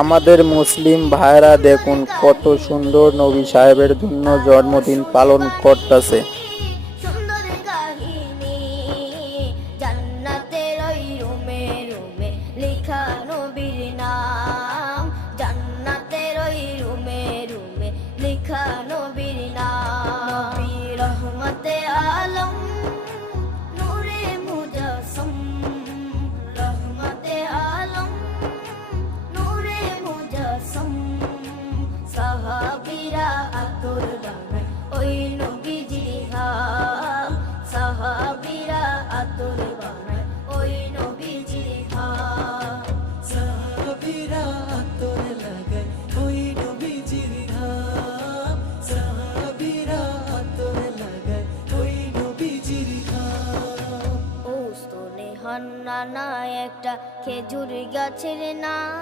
আমাদের মুসলিম ভাইরা দেখুন কত সুন্দর নবী সাহেবের জন্য জন্মদিন পালন করতেছে। সুন্দর কাহিনী জান্নাতের ওই রুমে রুমে লেখা নবীর নাম, জান্নাতের ওই রুমে রুমে লেখা নবীর নাম। নবী রহমতে আলম নূরে মুজাসসম, রহমতে আলম নূরে মুজাসসম। সাহাবীরা আতর বানায় ওই নবীজির ঘাম, সাহাবীরা আতর বানায় ওই নবীজির ঘাম। সাহাবীরা আতর লাগায় ওই নবীজির ঘাম, সাহাবীরা আতর লাগায় ওই নবীজির ঘাম। ও স্তনে হান্নানা একটা খেজুর গাছের নাম।